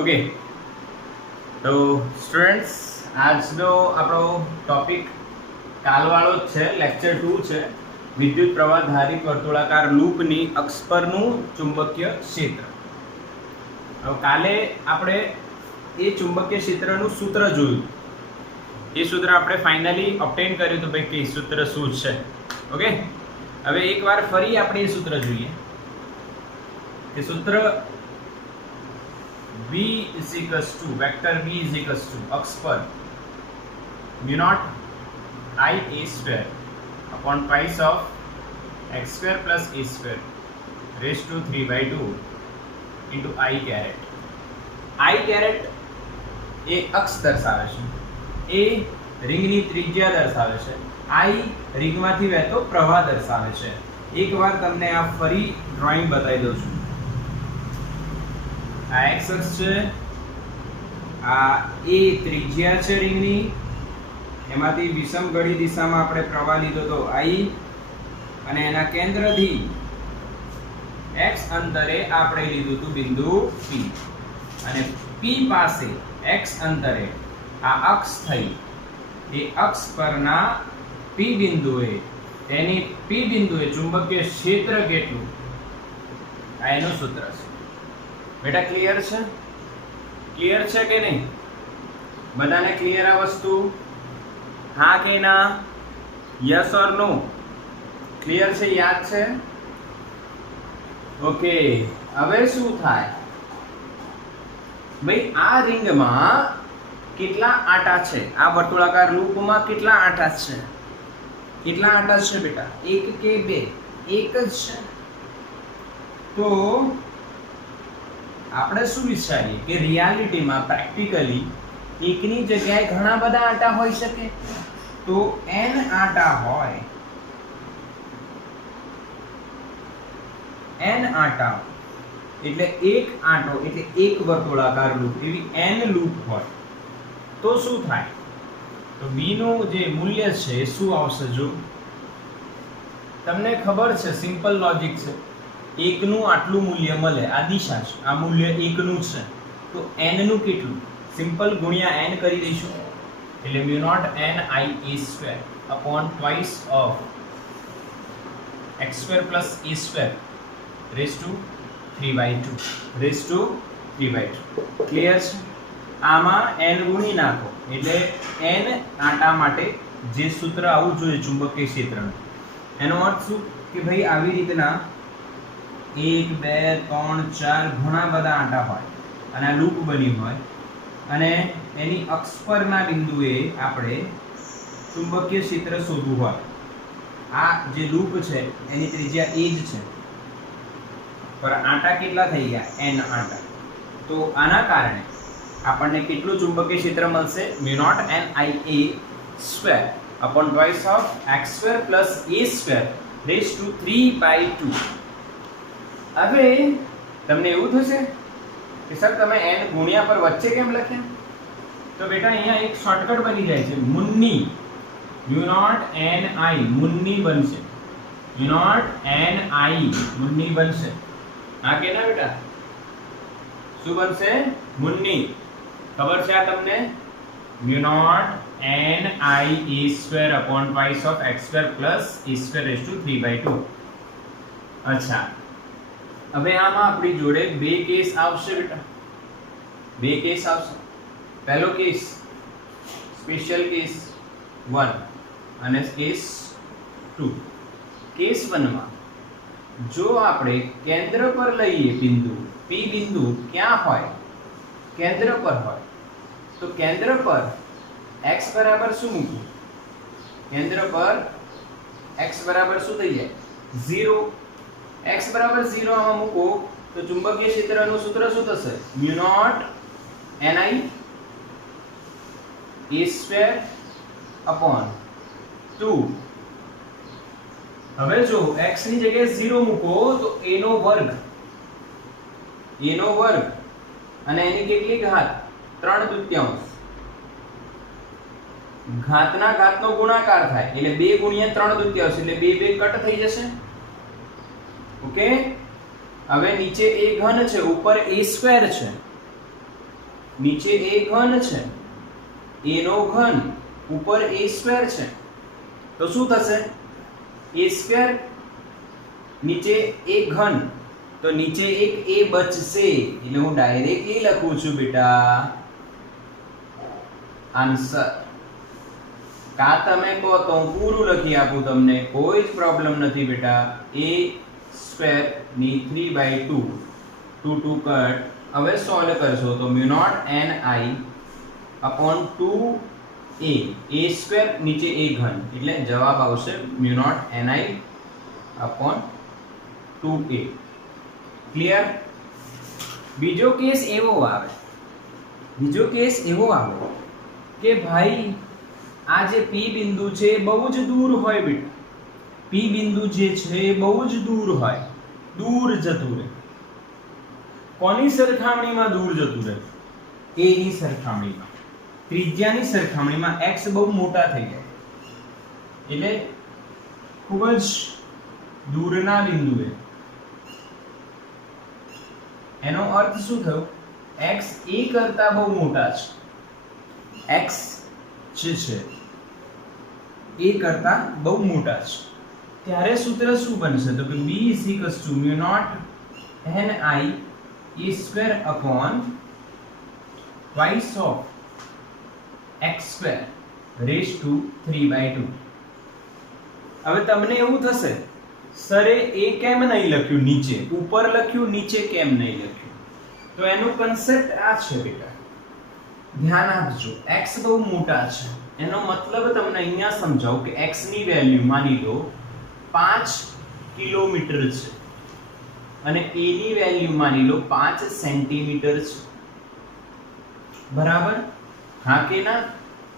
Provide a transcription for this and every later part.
Okay, તો students આજનો આપણો ટોપિક કાલવાળો જ છે. લેક્ચર 2 છે. વિદ્યુત પ્રવાહ ધારિત વર્તુળાકાર લૂપની અક્ષ પરનું ચુંબકીય ક્ષેત્ર. હવે કાલે આપણે એ ચુંબકીય ક્ષેત્રનું સૂત્ર જોયું. એ સૂત્ર આપણે ફાઇનલી ઓબ્ટેન કર્યું હતું ભાઈ કે સૂત્ર શું છે. ઓકે, હવે એકવાર ફરી આપણે એ સૂત્ર જોઈએ કે સૂત્ર V is equals to vector V is equals to अक्ष पर mu naught I a square upon twice of x square plus a square raised to 3/2 into I caret. I caret એ અક્ષ દર્શાવે છે, એ રિંગની ત્રિજ્યા દર્શાવે છે, I રિંગમાંથી વહેતો પ્રવાહ દર્શાવે છે. એકવાર તમને આ ફરી ડ્રોઈંગ બતાવી દઉં છું. આ x અક્ષ છે, આ a ત્રિજ્યા છે રિંગની, એમાંથી વિષમ ઘડી દિશામાં આપણે પ્રવાહ લીધો તો I, અને એના કેન્દ્રથી x અંતરે આપણે લીધું હતું બિંદુ P, અને P પાસે x અંતરે આ અક્ષ થઈ, એ અક્ષ પરના P બિંદુએ તેની P બિંદુએ ચુંબકીય ક્ષેત્ર કેટલું, આ એનું સૂત્ર છે. બેટા ક્લિયર છે? ક્લિયર છે કે નહીં? બધાને ક્લિયર આ વસ્તુ? હા કે ના? Yes or no? ક્લિયર છે? યાદ છે? ઓકે, હવે શું થાય ભાઈ, આ રિંગમાં કેટલા આંટા છે? આ વર્તુળાકાર લૂપમાં કેટલા આંટા છે? કેટલા આંટા છે બેટા? એક કે બે? એક જ છે. તો આપણે શું વિચારીએ કે રિયાલિટીમાં પ્રેક્ટિકલી એકની જગ્યાએ ઘણા બધા આંટા હોઈ શકે. તો n આંટા હોય, n આંટા એટલે એક આંટો એટલે એક વર્તુળાકાર લૂપ, એવી n લૂપ હોય તો શું થાય? તો v નું જે મૂલ્ય છે એ શું આવશે? જો તમને ખબર છે, સિમ્પલ લોજિક છે. એકનું આટલું મૂલ્ય મળે, આ દિશા છે, આ મૂલ્ય એકનું છે, તો n નું કેટલું? સિમ્પલ ગુણ્યા n કરી દઈશું, એટલે mu naught n I a square upon twice of x square plus a square raised to 3/2 raised to 3/2. Clear છે? આમાં n ગુણી નાખો એટલે n આંટા માટે જે સૂત્ર આવવું જોઈએ ચુંબકીય ક્ષેત્રનું, એનો અર્થ શું કે ભાઈ આવી રીતના 1 2 3 4 ઘણા બધા આંટા હોય અને આ લૂપ બની હોય, અને એની અક્ષ પરના બિંદુએ આપણે ચુંબકીય ક્ષેત્ર શોધવું હોય. આ જે લૂપ છે એની ત્રિજ્યા a જ છે, પર આંટા કેટલા થઈ ગયા? n આંટા. તો આના કારણે આપણને કેટલું ચુંબકીય ક્ષેત્ર મળશે? mu naught n I a square upon twice of x square plus a square raised to 3/2. હવે તમને એવું થશે કે સર તમે n ગુણ્યા પર વચ્ચે કેમ લખ્યા? તો બેટા અહીંયા એક શોર્ટકટ બની જાય છે. મુન્ની mu naught n I મુન્ની બનશે, mu naught n I મુન્ની બનશે. હા કે ના બેટા? શું બનશે? મુન્ની. ખબર છે આ તમને? mu naught n I a square upon twice of x square plus a square raised to 3/2. અચ્છા, હવે આમાં આપણી જોડે બે કેસ આવશે બેટા, બે કેસ આવશે. પહેલો કેસ સ્પેશિયલ કેસ 1 અને કેસ 2. કેસ 1 માં જો આપણે કેન્દ્ર પર લઈએ બિંદુ P, બિંદુ ક્યાં હોય? કેન્દ્ર પર હોય. તો કેન્દ્ર પર x બરાબર શું મૂકવું? કેન્દ્ર પર x બરાબર શું થઈ જાય? 0. x બરાબર 0 આમાં મૂકો તો ચુંબકીય ક્ષેત્રનું સૂત્ર શું થશે? mu naught n I a square upon 2. હવે જો x ની જગ્યાએ 0 મૂકો તો a નો વર્ગ, a નો વર્ગ અને એની કેટલી ઘાત? 3/2. ઘાતના ઘાતનો ગુણાકાર થાય એટલે 2 ગુણ્યા 3/2 એટલે 2 કટ થઈ જશે. ઓકે, હવે નીચે a ઘન છે, ઉપર a સ્ક્વેર છે, નીચે a ઘન છે, a નો ઘન ઉપર a સ્ક્વેર છે, તો શું થશે? a સ્ક્વેર નીચે a ઘન, તો નીચે એક a બચશે, એટલે હું ડાયરેક્ટલી લખું છું બેટા આન્સર. કા તમે કહો તો હું પૂરું લખી આપું તમને, કોઈ જ પ્રોબ્લેમ નથી બેટા. a સ્ક્વેર ની 3/2 2 કટ. હવે સોલ્વ કરશો તો mu naught ni upon 2a, a square નીચે a ઘન, એટલે જવાબ આવશે mu naught ni upon 2a. Clear? બીજો કેસ એવો આવે કે ભાઈ આ જે P બિંદુ છે બહુ જ દૂર હોય બેટા. P બિંદુ જે છે બહુ જ દૂર હોય, દૂર જતું રહે. કોની સરખામણીમાં દૂર જતું રહે? A ની સરખામણીમાં, ત્રિજ્યાની સરખામણીમાં x બહુ મોટા થઈ જાય, એટલે ખૂબ જ દૂરના બિંદુએ. એનો અર્થ શું થયો? x a કરતા બહુ મોટા છે, x જે છે a કરતા બહુ મોટા છે, ત્યારે સૂત્ર શું બનશે? તો કે b = μ0 ni a square upon twice of x square raise to 3/2. હવે તમને એવું થશે, સરે એ કેમ નહીં લખ્યું નીચે, ઉપર લખ્યું, નીચે કેમ નહીં લખ્યું? તો એનો કન્સેપ્ટ આ છે બેટા, ધ્યાન આપજો. x બહુ મોટા છે, એનો મતલબ તમને અહીંયા સમજાવું કે x ની વેલ્યુ માની લો 5 કિલોમીટર છે અને a ની વેલ્યુ માની લો 5 સેન્ટીમીટર છે. બરાબર? હા કે ના?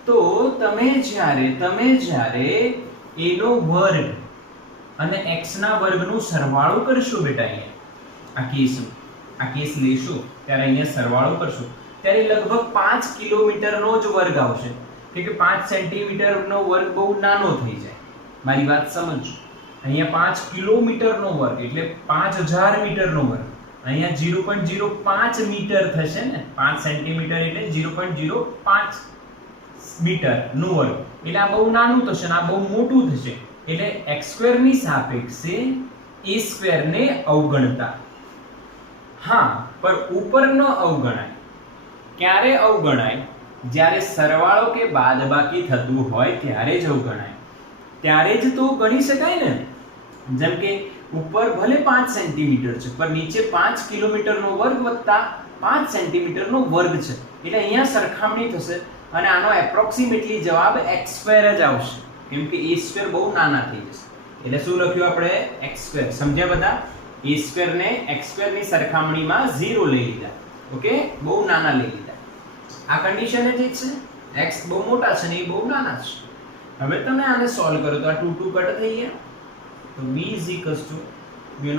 તો તમે જ્યારે a નો વર્ગ અને x ના વર્ગનો સરવાળો કરશો બેટા, અહીંયા આ કેસ લેશો ત્યારે અહીંયા સરવાળો કરશો ત્યારે લગભગ 5 કિલોમીટરનો જ વર્ગ આવશે, કે 5 સેન્ટીમીટરનો વર્ગ બહુ નાનો થઈ જાય. મારી વાત સમજો. અહીંયા 5 કિલોમીટરનો વર્ગ એટલે 5000 મીટરનો વર્ગ, અહીંયા 0.05 મીટર થશે ને, 5 સેન્ટીમીટર એટલે 0.05 મીટરનો વર્ગ, એટલે આ બહુ નાનું થશે ને આ બહુ મોટું થશે, એટલે x² ની સાપેક્ષે a² ને અવગણતા. હા, પણ ઉપર ન અવગણાય. ક્યારે અવગણાય? જ્યારે સરવાળો કે બાદબાકી થતું હોય ત્યારે જ અવગણાય. ત્યારે જ તો ગણી શકાય ને. જેમ કે ઉપર ભલે 5 સેન્ટીમીટર છે પણ નીચે 5 કિલોમીટરનો વર્ગ વત્તા 5 સેન્ટીમીટરનો વર્ગ છે, એટલે અહીંયા સરખામણી થશે અને આનો એપ્રોક્સિમેટલી જવાબ x² જ આવશે, કેમ કે a² બહુ નાના થઈ જશે. એટલે શું લખ્યું આપણે? x². સમજ્યા બધા? a² ને x² ની સરખામણીમાં 0 લઈ લીધા. ઓકે, બહુ નાના લઈ લીધા. આ કન્ડિશન જ છે, x બહુ મોટા છે ને એ બહુ નાના છે. હવે તમે આને સોલ્વ કરો તો આ 2 2 કટ થઈ ગયા, તો b = μ0 ni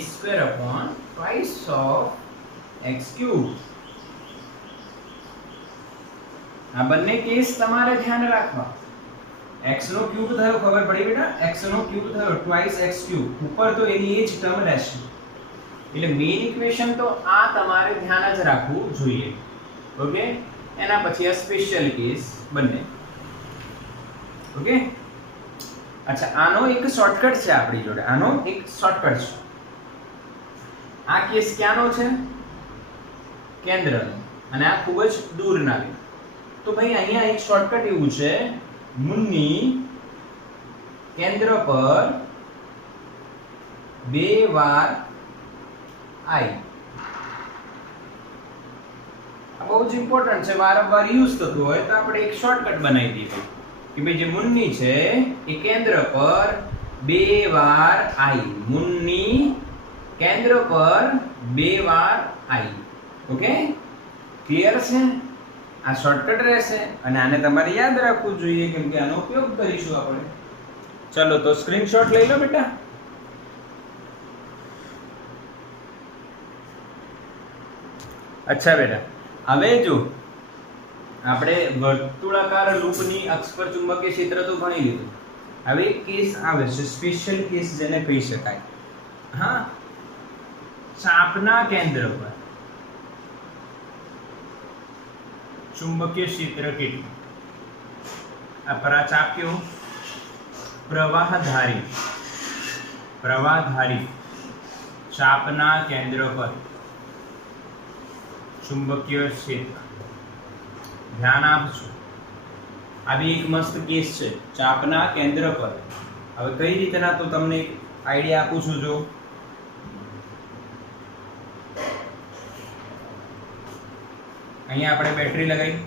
a² upon twice of x³. આ બંને કેસ તમારે ધ્યાન રાખવા. x નો ક્યુબ થયો, ખબર પડી બેટા? x નો ક્યુબ થયો twice x³, ઉપર તો એની એ જ ટર્મ રહેશે. એટલે મેઈન ઇક્વેશન તો આ તમારે ધ્યાન જ રાખવું જોઈએ. ઓકે, એના પછી આ સ્પેશિયલ કેસ બંને. ઓકે, અચ્છા, આનો એક શોર્ટકટ છે આપણી જોડે, આનો એક શોર્ટકટ છે. આ કેસ ક્યાંનો છે? કેન્દ્રનો, અને આ ખૂબ જ દૂરના બિંદુ. તો ભાઈ અહીંયા એક શોર્ટકટ એવું છે, મુન્ની કેન્દ્ર પર 2 વાર i. આ બહુ જ ઇમ્પોર્ટન્ટ છે, વારંવાર યુઝ થતું હોય તો આપણે એક શોર્ટકટ બનાવી દઈએ કે ભાઈ જે મુન્ની છે એ કેન્દ્ર પર 2 વાર i. મુન્ની કેન્દ્ર પર 2 વાર i. ઓકે, ક્લિયર છે? આ શોર્ટકટ રહેશે અને આને તમારે યાદ રાખવું જોઈએ, કેમ કે આનો ઉપયોગ કરીશું આપણે. ચલો તો સ્ક્રીનશોટ લઈ લો બેટા. અચ્છા બેટા, હવે જો આપણે વર્તુળાકાર લૂપની અક્ષ પર ચુંબકીય ક્ષેત્ર તો ભણી લીધું. હવે એક કેસ આવે છે, સ્પેશિયલ કેસ જેને કહી શકાય. હા, ચાપના કેન્દ્ર પર ચુંબકીય ક્ષેત્ર કેટલું? આ પર આ ચાપ કેવો? પ્રવાહધારી ચાપના કેન્દ્ર પર ચુંબકીય ક્ષેત્ર. ધ્યાન આપજો, આ બી એક મસ્ત કેસ છે, ચાપના કેન્દ્ર પર. હવે કઈ રીતના, તો તમને એક આઈડિયા આપું છું. જો અહીંયા આપણે બેટરી લગાવી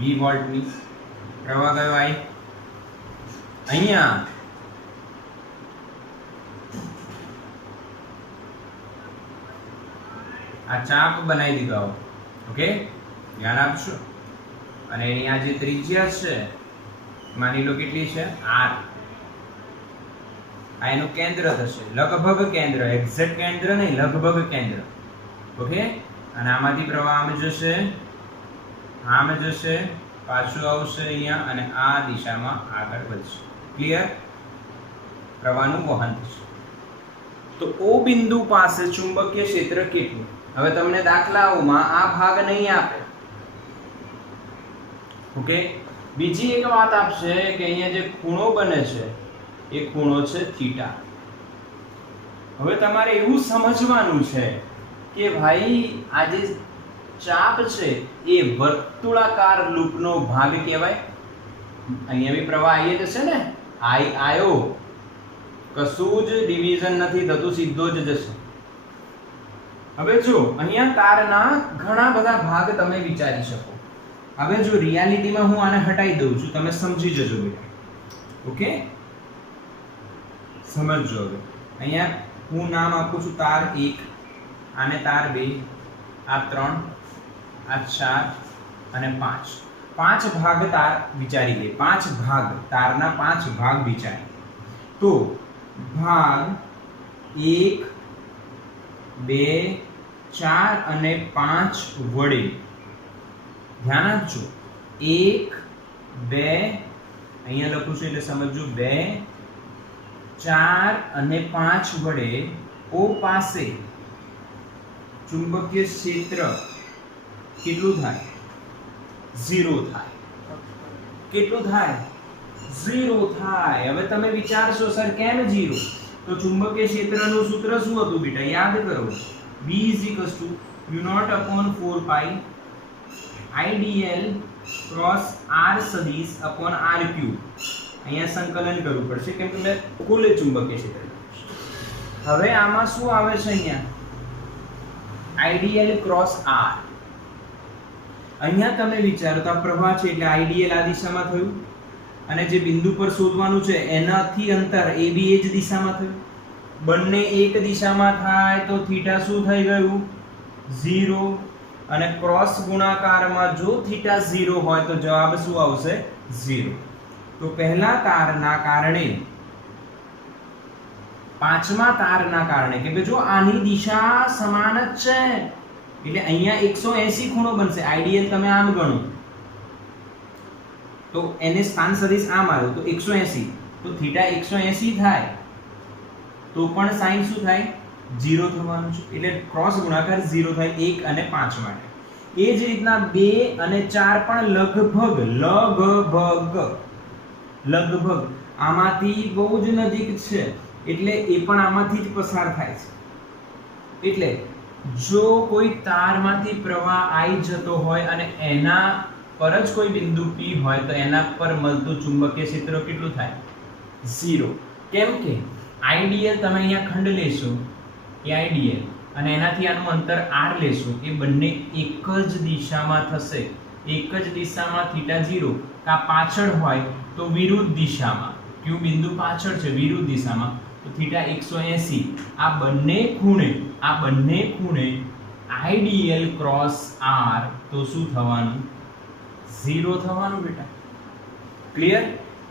20 વોલ્ટની, પ્રવાહ કયો આવી અહીંયા, આ ચાપ બનાવી દીધો. ઓકે, ધ્યાન આપશો. અને એની આ જે ત્રિજ્યા છે માની લો કેટલી છે? r. આ એનું કેન્દ્ર થશે, લગભગ કેન્દ્ર, એક્ઝેક્ટ કેન્દ્ર નહીં, લગભગ કેન્દ્ર. ઓકે, અને આમાંથી પ્રવાહ આમ જશે, પાછું આવશે અહીંયા, અને આ દિશામાં આગળ વધશે. ક્લિયર? પ્રવાહનું વહન થશે. તો O બિંદુ પાસે ચુંબકીય ક્ષેત્ર કેટલું? હવે તમને દાખલાઓમાં આ ભાગ નહીં આપે. ઓકે, બીજી એક વાત આપશે કે અહીંયા જે ખૂણો બને છે એ ખૂણો છે થીટા. હવે તમારે એવું સમજવાનું છે કે ભાઈ આ જે ચાપ છે એ વર્તુળાકાર લૂપનો ભાગ કહેવાય. અહીંયા બી પ્રવાહ આવી જશે ને, આયો, કશું જ ડિવિઝન નથી થતું, સીધો જ જશે. હવે જો અહીંયા તારના ઘણા બધા ભાગ તમે વિચારી શકો. હવે જો રિયાલિટીમાં હું આને હટાઈ દઉં છું, તમે સમજી જજો બેટા. ઓકે, સમજજો. હવે અહીંયા હું નામ આપું છું તાર 1, આને તાર 2, આ 3, આ 4 અને 5. 5 ભાગ તાર વિચારી લે. 5 ભાગ, તારના 5 ભાગ વિચારી. તો ભાગ 1, 2, 4 અને 5 વડે, ધ્યાન આપજો, 1, 2, અહીંયા લખું છું એટલે સમજજો, 2, 4 અને 5 વડે O પાસે ચુંબકીય ક્ષેત્ર કેટલું થાય? 0 થાય. કેટલું થાય? 0 થાય. હવે તમે વિચારશો સર કેમ 0? તો ચુંબકીય ક્ષેત્રનું સૂત્ર શું હતું બેટા? યાદ કરો. B U0/4 pi IDL cross R સદિશ upon R cube. અહીંયા સંકલન કરવું પડશે કેમ કે કુલ ચુંબકીય ક્ષેત્ર. હવે આમાં શું આવે છે? અહીંયા IDL cross R. અહીંયા તમે વિચારો તો આ પ્રવાહ છે એટલે IDL આ દિશામાં થયું, અને જે બિંદુ પર શોધવાનું છે એનાથી અંતર AB એ જ દિશામાં થયું. બંને એક દિશામાં થાય તો થીટા શું થઈ ગયું? 0. અને ક્રોસ ગુણાકારમાં જો થીટા 0 હોય તો જવાબ શું આવશે? 0. તો પહેલા તારના કારણે, પાંચમા તારના કારણે, કેમ કે જો આની દિશા સમાન જ છે એટલે અહીંયા 180 ખૂણો બનશે. આઈડિયલ તમે આમ ગણો તો એને સ્થાન સદિશ આમ આવ્યો તો 180, તો થીટા 180 થાય તો પણ સાઈન શું થાય? 0 થવાનું છે. એટલે ક્રોસ ગુણાકાર 0 થાય 1 અને 5 માટે. એ જ રીતના 2 અને 4 પણ લગભગ આમાંથી બહુ જ નજીક છે એટલે એ પણ આમાંથી જ પસાર થાય છે. એટલે જો કોઈ તારમાંથી પ્રવાહ આવી જતો હોય અને એના પર જ કોઈ બિંદુ P હોય તો એના પર મળતું ચુંબકીય ક્ષેત્ર કેટલું થાય? 0. કેમ કે આઈડીએલ તમે અહીંયા ખંડ લેશો એ આઈડીએલ અને એનાથી આનું અંતર r લેશો એ બંને એક જ દિશામાં થશે. એક જ દિશામાં થીટા 0 કા પાછળ હોય તો વિરુદ્ધ દિશામાં, કયું બિંદુ પાછળ છે વિરુદ્ધ દિશામાં, તો થીટા 180. આ બંને ખૂણે આઈડીએલ ક્રોસ r તો શું થવાનું? 0 થવાનું બેટા. ક્લિયર?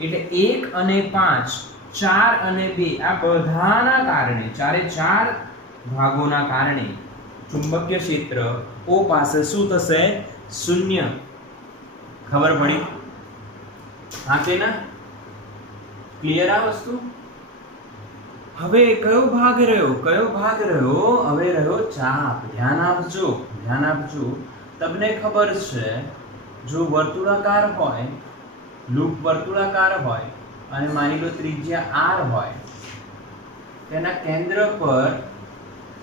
એટલે 1 અને 5, 4 અને 2 આ બધાના કારણે, ચારે ચાર ભાગોના કારણે ચુંબકીય ક્ષેત્ર O પાસે શું થશે? 0. ખબર પડી? હા કે ના? ક્લિયર આ વસ્તુ? હવે કયો ભાગ રહ્યો? હવે રહ્યો ચાપ. ધ્યાન આપજો. ધ્યાન આપજો. તમને ખબર છે જો વર્તુળાકાર હોય, લૂપ વર્તુળાકાર હોય અને માની લો ત્રિજ્યા r હોય, તેના કેન્દ્ર પર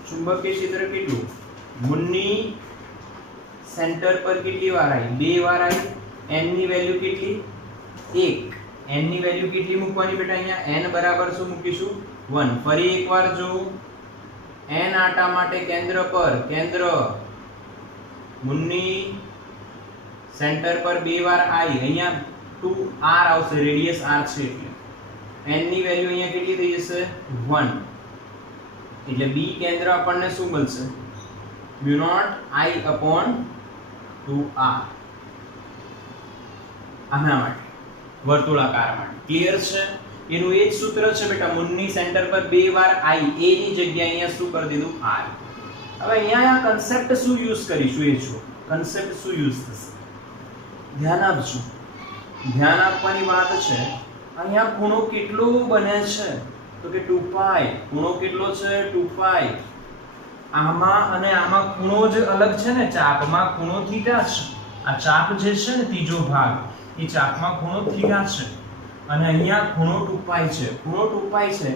ચુંબકીય ક્ષેત્ર કેટલું? મૂળની સેન્ટર પર કેટલી વાર આવી? 2 વાર આવી. n ની વેલ્યુ કેટલી? 1. n ની વેલ્યુ કેટલી મૂકવાની બેટા? અહીંયા n બરાબર શું મૂકીશું? 1. ફરી એકવાર જો n આટા માટે કેન્દ્ર પર, કેન્દ્ર મૂળની સેન્ટર પર 2 વાર આવી, અહીંયા 2r આવશે, રેડિયસ r છે એટલે n ની વેલ્યુ અહીંયા કેટલી થઈ જશે? 1. એટલે b કેન્દ્ર આપણને શું મળશે? μ0I/2r. આના માટે વર્તુળાકાર માટે ક્લિયર છે? એનું એ જ સૂત્ર છે બેટા, મૂળની સેન્ટર પર 2 વાર i, a ની જગ્યાએ અહીંયા શું કરી દીધું? r. હવે અહીંયા આ કન્સેપ્ટ શું યુઝ કરીશું એ જો, કન્સેપ્ટ શું યુઝ થશે ધ્યાન આપજો. ધ્યાન આપવાની વાત છે. અહીંયા ખૂણો કેટલો બને છે? તો કે 2π. ખૂણો કેટલો છે? 2π. આમાં અને આમાં ખૂણો જ અલગ છે ને, ચાપમાં ખૂણો થીટા છે. આ ચાપ જે છે ને ત્રીજો ભાગ, એ ચાપમાં ખૂણો થીટા છે અને અહીંયા ખૂણો 2π છે. ખૂણો 2π છે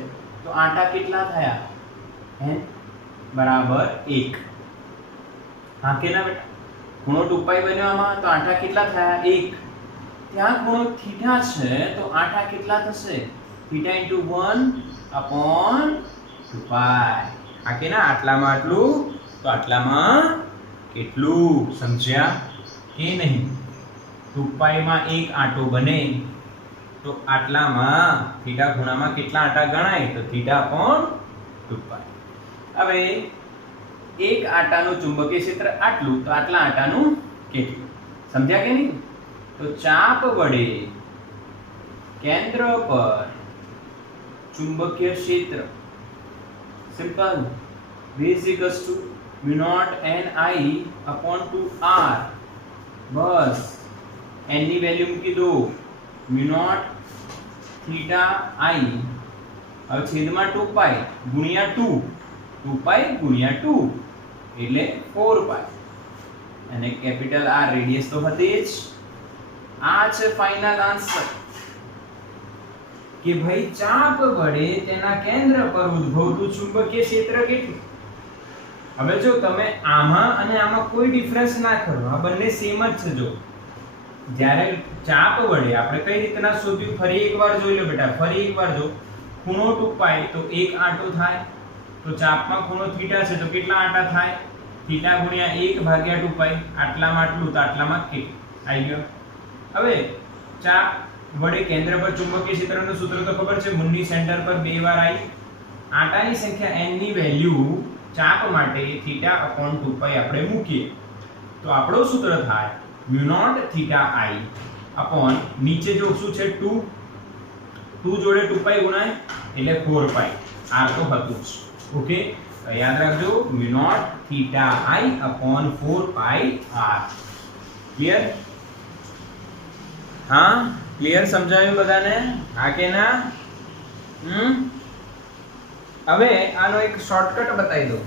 તો આટા કેટલા થયા? n બરાબર 1. હા કે ના બેટા? ખૂણો 2π બન્યો આમાં, તો આટા કેટલા થયા? 1. ત્યાં ખૂણો થીટા છે તો આટા કેટલા થશે? થીટા * 1/2π. આ કે ના? આટલામાં આટલું તો આટલામાં કેટલું? સમજ્યા કે નહીં? 2π માં એક આંટો બને તો આટલામાં થીટા ખૂણામાં કેટલા આંટા ગણાય? તો θ/2π. હવે એક આંટાનું ચુંબકીય ક્ષેત્ર આટલું, તો આટલા આંટાનું કેટલું? સમજ્યા કે નહીં? તો ચાપ વડે કેન્દ્ર પર ચુંબકીય ક્ષેત્ર સિમ્પલ v = μ0NI/2r. બસ n ની વેલ્યુ મૂકી દો, μ0 θi. હવે છેદમાં 2π ગુણ્યા 2, 2π ગુણ્યા 2 એટલે 4π. અને કેપિટલ R રેડિયસ તો હતી જ. આ છે ફાઇનલ આન્સર કે ભાઈ ચાપ વડે તેના કેન્દ્ર પર ઉદ્ભવતું ચુંબકીય ક્ષેત્ર કેટલું? હવે જો તમે આમાં અને આમાં કોઈ ડિફરન્સ ના કરો, આ બંને સેમ જ છે. જો જ્યારે ચાપ વડે આપણે કઈ રીતના શોધ્યું? ફરી એકવાર જોઈ લો બેટા, ફરી એકવાર જો. ખૂણો 2π તો એક આંટો થાય, તો ચાપમાં ખૂણો થીટા છે તો કેટલા આંટા થાય? થીટા ગુણ્યા 1/2π. આટલામાં આટલું તો આટલામાં કેટલું? આવી ગયો. હવે ચાપ વડે કેન્દ્ર પર ચુંબકીય ક્ષેત્રનું સૂત્ર તો ખબર છે, મૂળની સેન્ટર પર 2 વાર આવી. આંટાની સંખ્યા n ની વેલ્યુ ચાપ માટે θ/2π આપણે મૂકીએ તો આપણો સૂત્ર થાય μ0 θi નીચે જો શું છે 2 જોડે 2π ગુણાય એટલે 4π. r તો હતું જ. ઓકે, યાદ રાખજો μ0 θi/4πr. ક્લિયર? હા ક્લિયર? સમજાયું બધાને? હા કે ના? હવે આનો એક શોર્ટકટ બતાવી દઉં.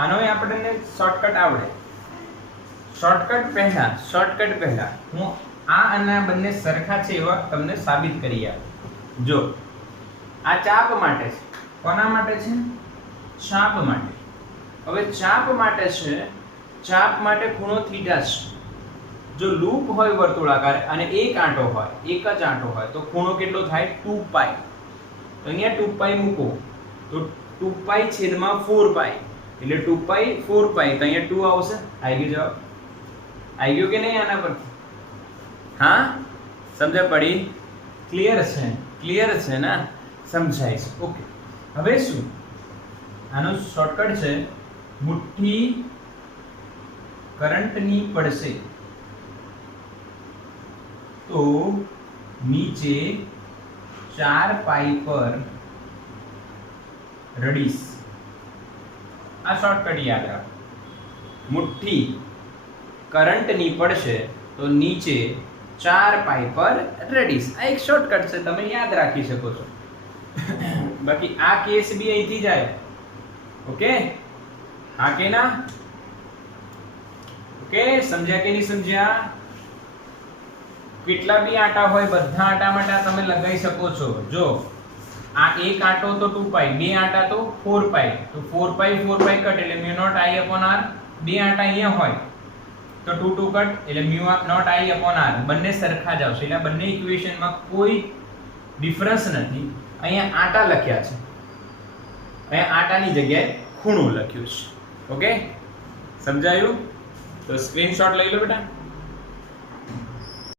આનો આપણને શોર્ટકટ આવડે. શોર્ટકટ પહેલા હું આ અને આ બંને સરખા છે એવા તમને સાબિત કરી આપું. જો આ ચાપ માટે છે. કોના માટે છે? ચાપ માટે. હવે ચાપ માટે છે, ચાપ માટે ખૂણો થીટા છે. જો લૂપ હોય વર્તુળાકાર અને એક આંટો હોય, એક જ આંટો હોય તો ખૂણો કેટલો થાય? 2π. તો અહીંયા 2π મૂકો તો 2π છેદમાં 4π એટલે 2π 4π તો અહીંયા 2 આવશે. આવી ગયો જવાબ? આવી ગયો કે નહીં આના પર? હા સમજ પડી? ક્લિયર છે? ક્લિયર છે ને? સમજાય છે? ઓકે. હવે શું આનો શોર્ટકટ છે, મુઠ્ઠી કરંટની પડશે તો નીચે 4π પર રડીશ. આ શોર્ટકટ યાદ રાખો. મુઠ્ઠી કરંટની પડશે તો નીચે 4π પર રડીશ. આ એક શોર્ટકટ છે, તમે યાદ રાખી શકો છો. બાકી આ કેસ બી અહીંથી જાય ओके, हाँ के ना? ओके, समझ्या के नहीं समझ्या? કેટલા બી આટા હોય બધા આટા માટે તમે લગાવી શકો છો. જો આ એક આટો તો 2π, બે આટા તો 4π, તો 4π 4π કટ એટલે mu naught I upon r. બે આટા અહીંયા હોય તો 2 2 કટ એટલે mu naught I upon r. બંને સરખા જ આવશે એટલે બંને ઇક્વેશનમાં કોઈ ડિફરન્સ નથી. અહીંયા આટા લખ્યા છે, અહીંયા આટાની જગ્યાએ ખૂણો લખ્યું છે. ઓકે, સમજાયું? તો સ્ક્રીનશોટ લઈ લો બેટા.